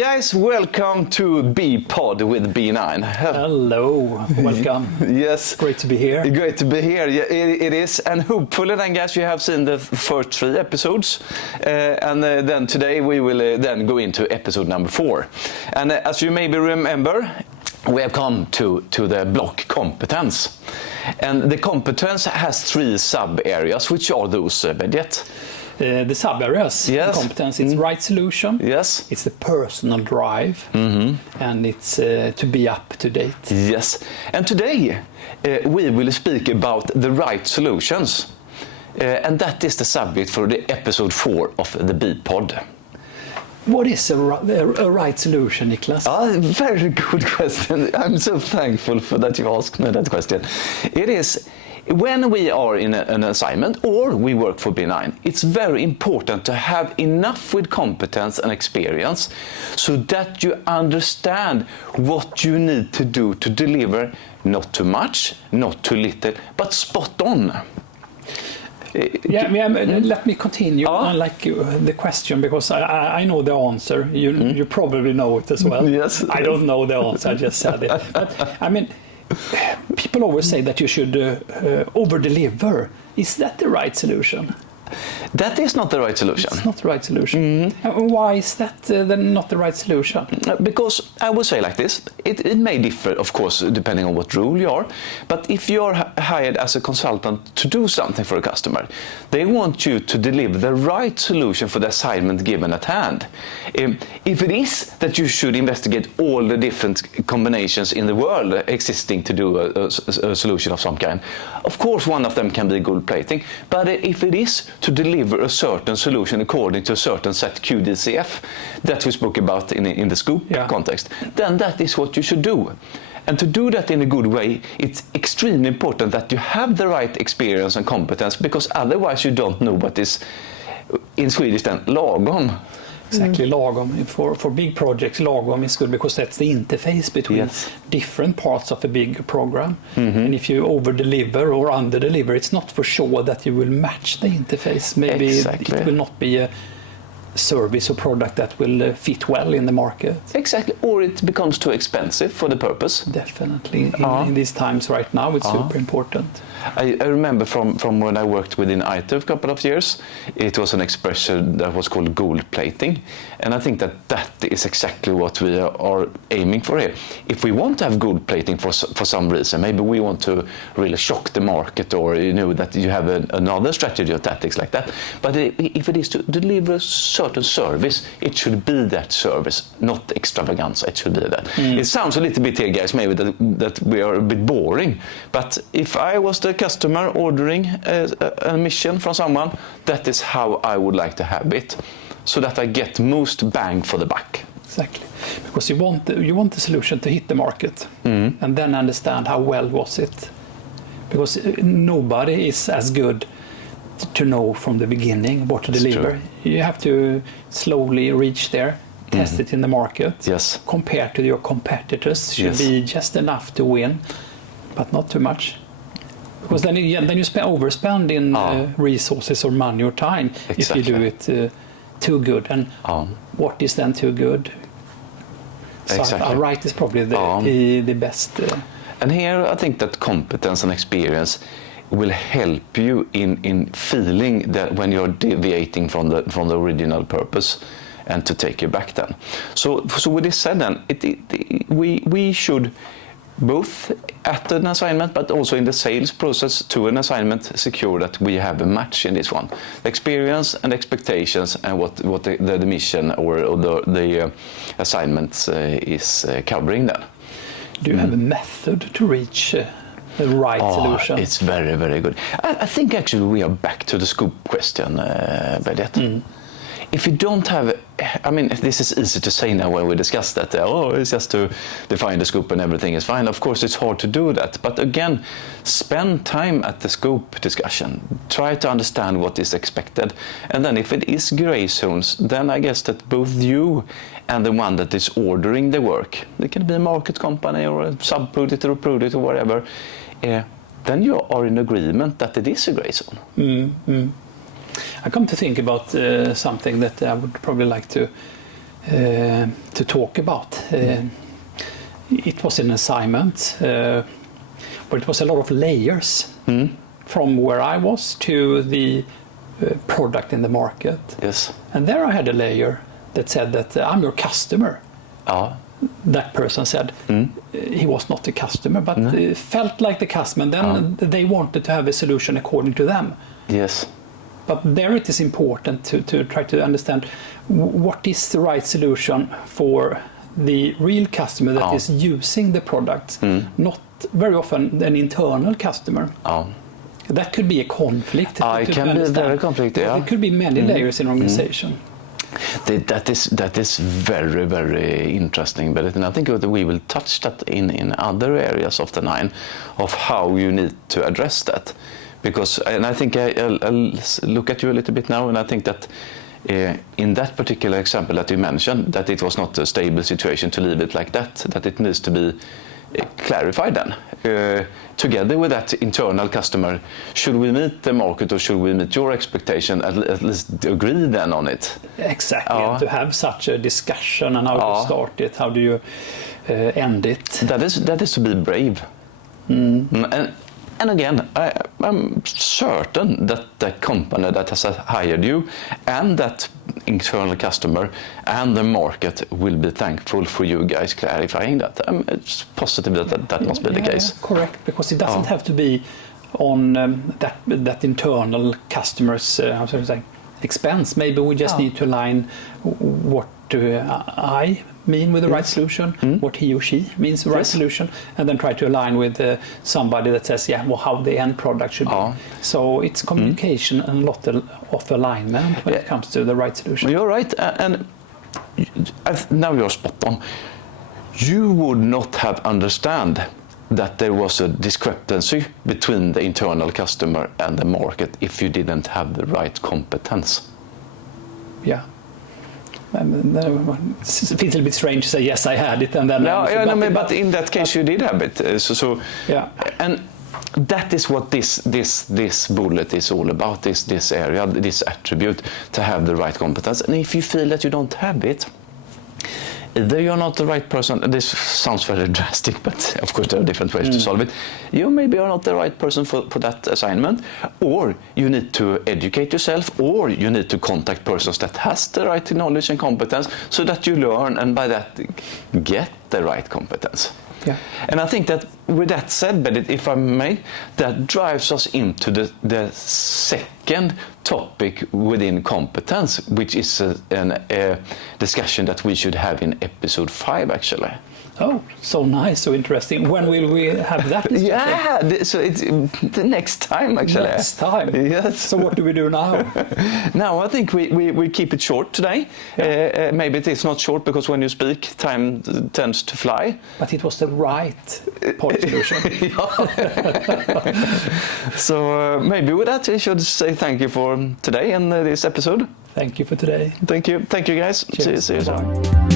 guys, welcome to bePod with beNine. Hello, welcome. Yes. Great to be here. Great to be here, yeah, it is. And hopefully then guys you have seen the first 3 episodes. Then today we will then go into episode number 4. And as you maybe remember, we have come to the block Competence. And the Competence has 3 sub-areas. Which are those, Bedjet? The sub-areas in Competence, it's right solution, it's the personal drive, and it's to be up to date. Yes, and today we will speak about the right solutions, and that is the subject for the episode 4 of the bePod. What is a right solution, Niklas? Very good question. I'm so thankful for that you asked me that question. It is, when we are in an assignment or we work for beNine, it's very important to have enough with competence and experience so that you understand what you need to do to deliver not too much, not too little, but spot on. Let me continue on the question, because I know the answer. You probably know it as well. Yes. I don't know the answer, I just said it. But I mean, people always say that you should over-deliver. Is that the right solution? That is not the right solution. It's not the right solution. Why is that then not the right solution? Because I would say like this, it may differ, of course, depending on what role you are. But if you are hired as a consultant to do something for a customer, they want you to deliver the right solution for the assignment given at hand. If it is that you should investigate all the different combinations in the world existing to do a solution of some kind, of course one of them can be gold plating. But if it is to deliver a certain solution according to a certain set QDCF that we spoke about in the scope context, then that is what you should do. And to do that in a good way, it's extremely important that you have the right experience and competence, because otherwise you don't know what is, in Swedish then, lagom. Exactly, lagom. For big projects, lagom is good because that's the interface between different parts of a big program. And if you over-deliver or under-deliver, it's not for sure that you will match the interface. Maybe it will not be a service or product that will fit well in the market. Exactly, or it becomes too expensive for the purpose. Definitely, in these times right now, it's super important. I remember from when I worked within IT a couple of years, it was an expression that was called gold plating. And I think that is exactly what we are aiming for here. If we want to have gold plating for some reason, maybe we want to really shock the market, or that you have another strategy or tactics like that. But if it is to deliver a certain service, it should be that service, not extravaganza. It should be that. It sounds a little bit here, guys, maybe that we are a bit boring. But if I was the customer ordering a mission from someone, that is how I would like to have it, so that I get most bang for the buck. Exactly, because you want the solution to hit the market, and then understand how well was it, because nobody is as good to know from the beginning what to deliver. You have to slowly reach there, test it in the market, compare to your competitors. Should be just enough to win, but not too much. Because then you overspend in resources or money or time if you do it too good. And what is then too good? So right is probably the best. And here I think that competence and experience will help you in feeling that when you're deviating from the original purpose, and to take you back then. So with this said then, we should, both at an assignment but also in the sales process to an assignment, secure that we have a match in this one. The experience and expectations and what the mission or the assignment is covering then. Do you have a method to reach the right solution? It's very, very good. I think actually we are back to the scope question, Bedjet. If you don't have, I mean, this is easy to say now when we discuss that, it's just to define the scope and everything is fine. Of course, it's hard to do that. But again, spend time at the scope discussion. Try to understand what is expected. And then if it is gray zones, then I guess that both you and the one that is ordering the work, it can be a market company or a sub-product or a product or whatever, then you are in agreement that it is a gray zone. I come to think about something that I would probably like to to talk about. It was an assignment, but it was a lot of layers from where I was to the product in the market. Yes. And there I had a layer that said that I'm your customer. That person said he was not a customer, but felt like the customer. And then they wanted to have a solution according to them. Yes. But there it is important to try to understand what is the right solution for the real customer that is using the product, not very often an internal customer. That could be a conflict. It can be very conflicted. There could be many layers in an organization. That is very, very interesting, but I think that we will touch that in other areas of the nine, of how you need to address that. Because, and I think I'll look at you a little bit now, and I think that in that particular example that you mentioned, that it was not a stable situation to leave it like that it needs to be clarified then. Together with that internal customer, should we meet the market or should we meet your expectation, at least agree then on it? Exactly, and to have such a discussion, and how do you start it, how do you end it? That is to be brave. And again, I'm certain that the company that has hired you and that internal customer and the market will be thankful for you guys clarifying that. It's positive that must be the case. Yeah, correct, because it doesn't have to be on that internal customer's how should I say, expense. Maybe we just need to align what I mean with the right solution, what he or she means the right solution, and then try to align with somebody that says, how the end product should be. So it's communication and a lot of alignment when it comes to the right solution. You're right, and now you're spot on. You would not have understand that there was a discrepancy between the internal customer and the market if you didn't have the right competence. Yeah. It feels a little bit strange to say yes, I had it, and then but in that case you did have it. And that is what this bullet is all about. This area, this attribute, to have the right competence. And if you feel that you don't have it, either you're not the right person. This sounds very drastic, but of course there are different ways to solve it. You maybe are not the right person for that assignment, or you need to educate yourself, or you need to contact persons that has the right knowledge and competence, so that you learn and by that get the right competence. Yeah. And I think that with that said, but if I may, that drives us into the second topic within competence, which is a discussion that we should have in episode 5 actually. Oh, so nice, so interesting. When will we have that discussion? So it's the next time actually. Next time? Yes. So what do we do now? Now I think we keep it short today. Maybe it is not short because when you speak, time tends to fly. But it was the right pod solution. So maybe with that we should say thank you for today and this episode. Thank you for today. Thank you guys. Cheers. See you soon.